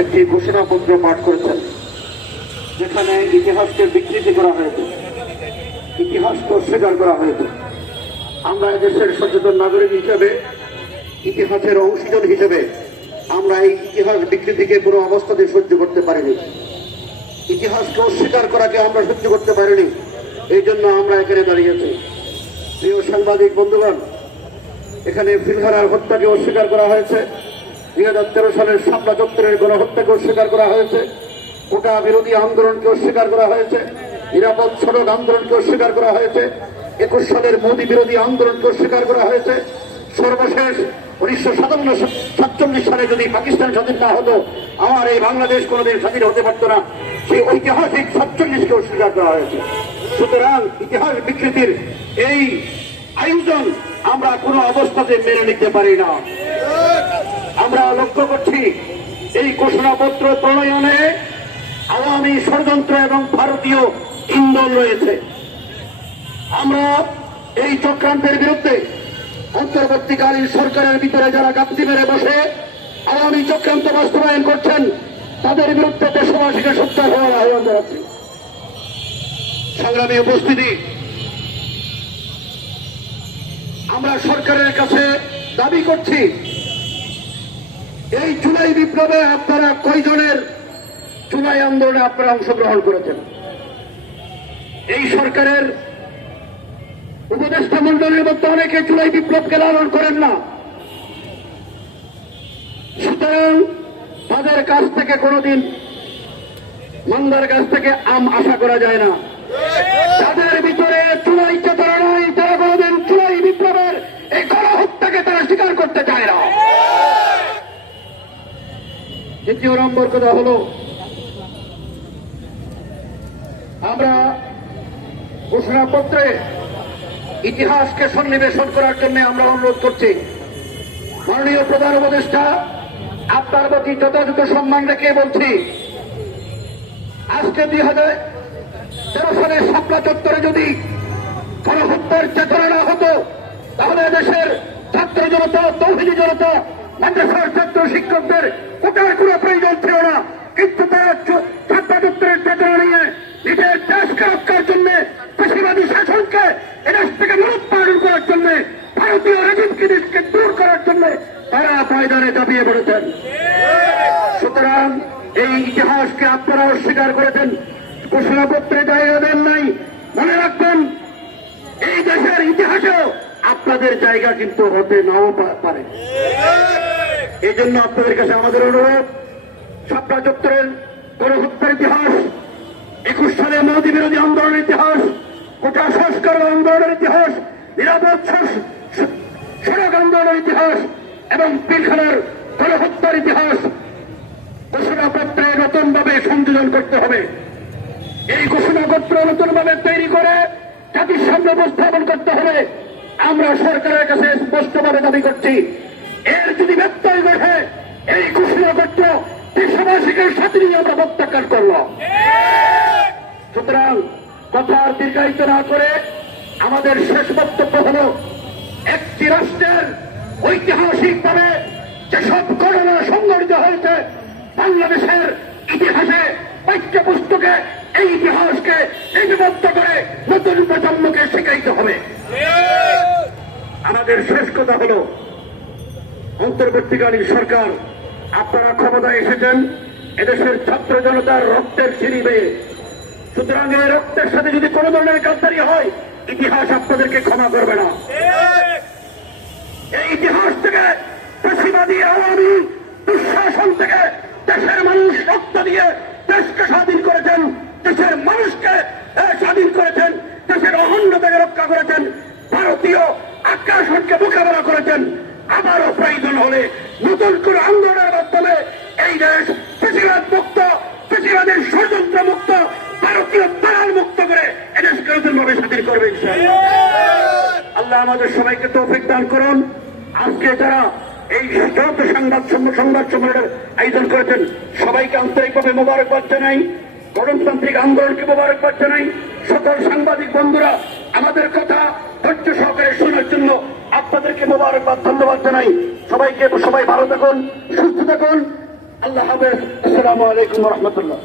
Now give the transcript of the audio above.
একটি ঘোষণাপত্র পাঠ করেছেন, যেখানে ইতিহাসকে বিকৃতি করা হয়েছে, ইতিহাসকে অস্বীকার করা হয়েছে। আমরা দেশের সচেতন নাগরিক হিসেবে, ইতিহাসের অংশীজন হিসেবে আমরা এই ইতিহাস বিকৃতিকে কোনো অবস্থাতে সহ্য করতে পারিনি। ইতিহাসকে অস্বীকার করাকে আমরা সহ্য করতে পারিনি। এই জন্য আমরা এখানে দাঁড়িয়েছি। প্রিয় সাংবাদিক বন্ধুগণ, এখানে ফিলহারার হত্যাকে অস্বীকার করা হয়েছে, 2013 সালের শাপলা চত্বরের গণহত্যাকে অস্বীকার করা হয়েছে, কোটা বিরোধী আন্দোলনকে অস্বীকার করা হয়েছে, নিরাপদ সড়ক আন্দোলনকে অস্বীকার করা হয়েছে, 21 সালের মোদী বিরোধী আন্দোলনকে অস্বীকার করা হয়েছে। সর্বশেষ 1947 সালে যদি পাকিস্তান স্বাধীন না হতো, আমার এই বাংলাদেশ কোনোদিন স্বাধীন হতে পারত না। সেই ঐতিহাসিক 47কে অস্বীকার করা হয়েছে। সুতরাং ইতিহাস বিকৃতির এই আয়োজন আমরা কোনো অবস্থাতে মেনে নিতে পারি না। আমরা লক্ষ্য করছি, এই ঘোষণাপত্র প্রণয়নে আওয়ামী ষড়যন্ত্র এবং ভারতীয় ইন্ধন রয়েছে। আমরা এই চক্রান্তের বিরুদ্ধে অন্তর্বর্তীকালীন সরকারের ভিতরে যারা গাপ্তি মেরে বসে আওয়ামী চক্রান্ত বাস্তবায়ন করছেন, তাদের বিরুদ্ধে দেশবাসীকে সোচ্চার হওয়ার আহ্বান জানাচ্ছি। সংগ্রামী উপস্থিতি, আমরা সরকারের কাছে দাবি করছি, এই জুলাই বিপ্লবে আপনারা কয়জনের জুলাই আন্দোলনে আপনারা অংশগ্রহণ করেছেন? এই সরকারের উপদেষ্টা মন্ডলীর মধ্যে অনেকে জুলাই বিপ্লবকে লালন করেন না। সুতরাং তাদের কাছ থেকে কোনদিন মান্দার কাছ থেকে আম আশা করা যায় না। যাদের ভিতরে জুলাই চেতনা নাই, তারা কোনদিন জুলাই বিপ্লবের এই গণহত্যাকে তারা স্বীকার করতে চায় না। দ্বিতীয় নম্বর কথা হল, আমরা ঘোষণাপত্রে ইতিহাসকে সন্নিবেশন করার জন্য আমরা অনুরোধ করছি, মাননীয় প্রধান উপদেষ্টা, আপনার প্রতি যথাযথ সম্মান রেখে বলছি, আজকে 2013 সালের শাপলা চত্বরে যদি গণহত্যার চেতনা না হতো, তাহলে দেশের ছাত্র জনতা, তৌহিদি জনতা, মাদ্রাসার ছাত্র শিক্ষকদের কোটার কোনো প্রয়োজন ছিল না। কিন্তু তারা শাপলা চত্বরের চেতনা নিয়ে নিজের দেশকে রক্ষার জন্য, পেশিবাদী শাসনকে এদেশ থেকে মূলোৎপাটন করার জন্য, ভারতীয় রেজিমকে দেশকে দূর করার জন্য তারা ময়দানে দাবিয়ে পড়েছেন। সুতরাং এই ইতিহাসকে আপনারা অস্বীকার করেছেন, ঘোষণাপত্রে জায়গা দেন নাই। মনে রাখবেন, এই দেশের ইতিহাসেও আপনাদের জায়গা কিন্তু হতে নাও পারে। এই জন্য আপনাদের কাছে আমাদের অনুরোধ, শাপলা চত্বরের গণহত্যার ইতিহাস, 21 সালে মোদী বিরোধী আন্দোলনের ইতিহাস, কোটা সংস্কার আন্দোলনের ইতিহাস, নিরাপদ সড়ক আন্দোলনের ইতিহাস এবং পিলখানার গণহত্যার ইতিহাস ঘোষণাপত্রে নতুনভাবে সংযোজন করতে হবে। এই ঘোষণাপত্র নতুনভাবে তৈরি করে জাতির সামনে উপস্থাপন করতে হবে। আমরা সরকারের কাছে স্পষ্টভাবে দাবি করছি, এর যদি ব্যত্যয় ঘটে, এই ঘোষণাপত্র দেশবাসীকে সাথে নিয়ে আমরা প্রত্যাখ্যান করব। সুতরাং কথা আর দীর্ঘায়িত না করে আমাদের শেষ বক্তব্য হল, একটি রাষ্ট্রের ঐতিহাসিকভাবে যেসব ঘটনা সংঘটিত হয়েছে বাংলাদেশের ইতিহাসে, পাঠ্যপুস্তকে এই ইতিহাসকে লিপিবদ্ধ করে নতুন প্রজন্মকে শিখাইতে হবে। আমাদের শেষ কথা হল, অন্তর্বর্তীকালীন সরকার, আপনারা ক্ষমতায় এসেছেন এদেশের ছাত্র জনতার রক্তের সিঁড়ি বেয়ে। সুতরাং এই রক্তের সাথে যদি কোন ধরনের গাদ্দারি হয়, ইতিহাস আপনাদেরকে ক্ষমা করবে না। এই ইতিহাস থেকে পেশিবাদী আওয়ামী দুঃশাসন থেকে দেশের মানুষ রক্ত দিয়ে দেশকে স্বাধীন করেছেন, দেশের মানুষকে স্বাধীন করেছেন, দেশের অখণ্ডতাকে রক্ষা করেছেন, ভারতীয় আগ্রাসনকে মোকাবেলা করেছেন। আবারও প্রয়োজন হলে নতুন কোন আন্দোলনের মাধ্যমে এই দেশ পেশিবাদ মুক্ত, পেশিবাদের ষড়যন্ত্র মুক্ত, ভারতীয় দালাল মুক্ত করে এদেশকে নতুনভাবে স্বাধীন করবে ইনশাআল্লাহ। আল্লাহ আমাদের সবাইকে তৌফিক দান করুন। আজকে যারা এই যত সংবাদ সম্মেলনের আয়োজন করেছেন, সবাইকে আন্তরিকভাবে মোবারকবাদ জানাই, গণতান্ত্রিক আন্দোলনকে মোবারকবাদ জানাই। সকল সাংবাদিক বন্ধুরা আমাদের কথা ধৈর্য সহকারে শোনার জন্য আপনাদেরকে মোবারকবাদ, ধন্যবাদ জানাই। সবাই ভালো থাকুন, সুস্থ থাকুন। আল্লাহ হাফেজ। আসসালামু আলাইকুম রহমতুল্লাহ।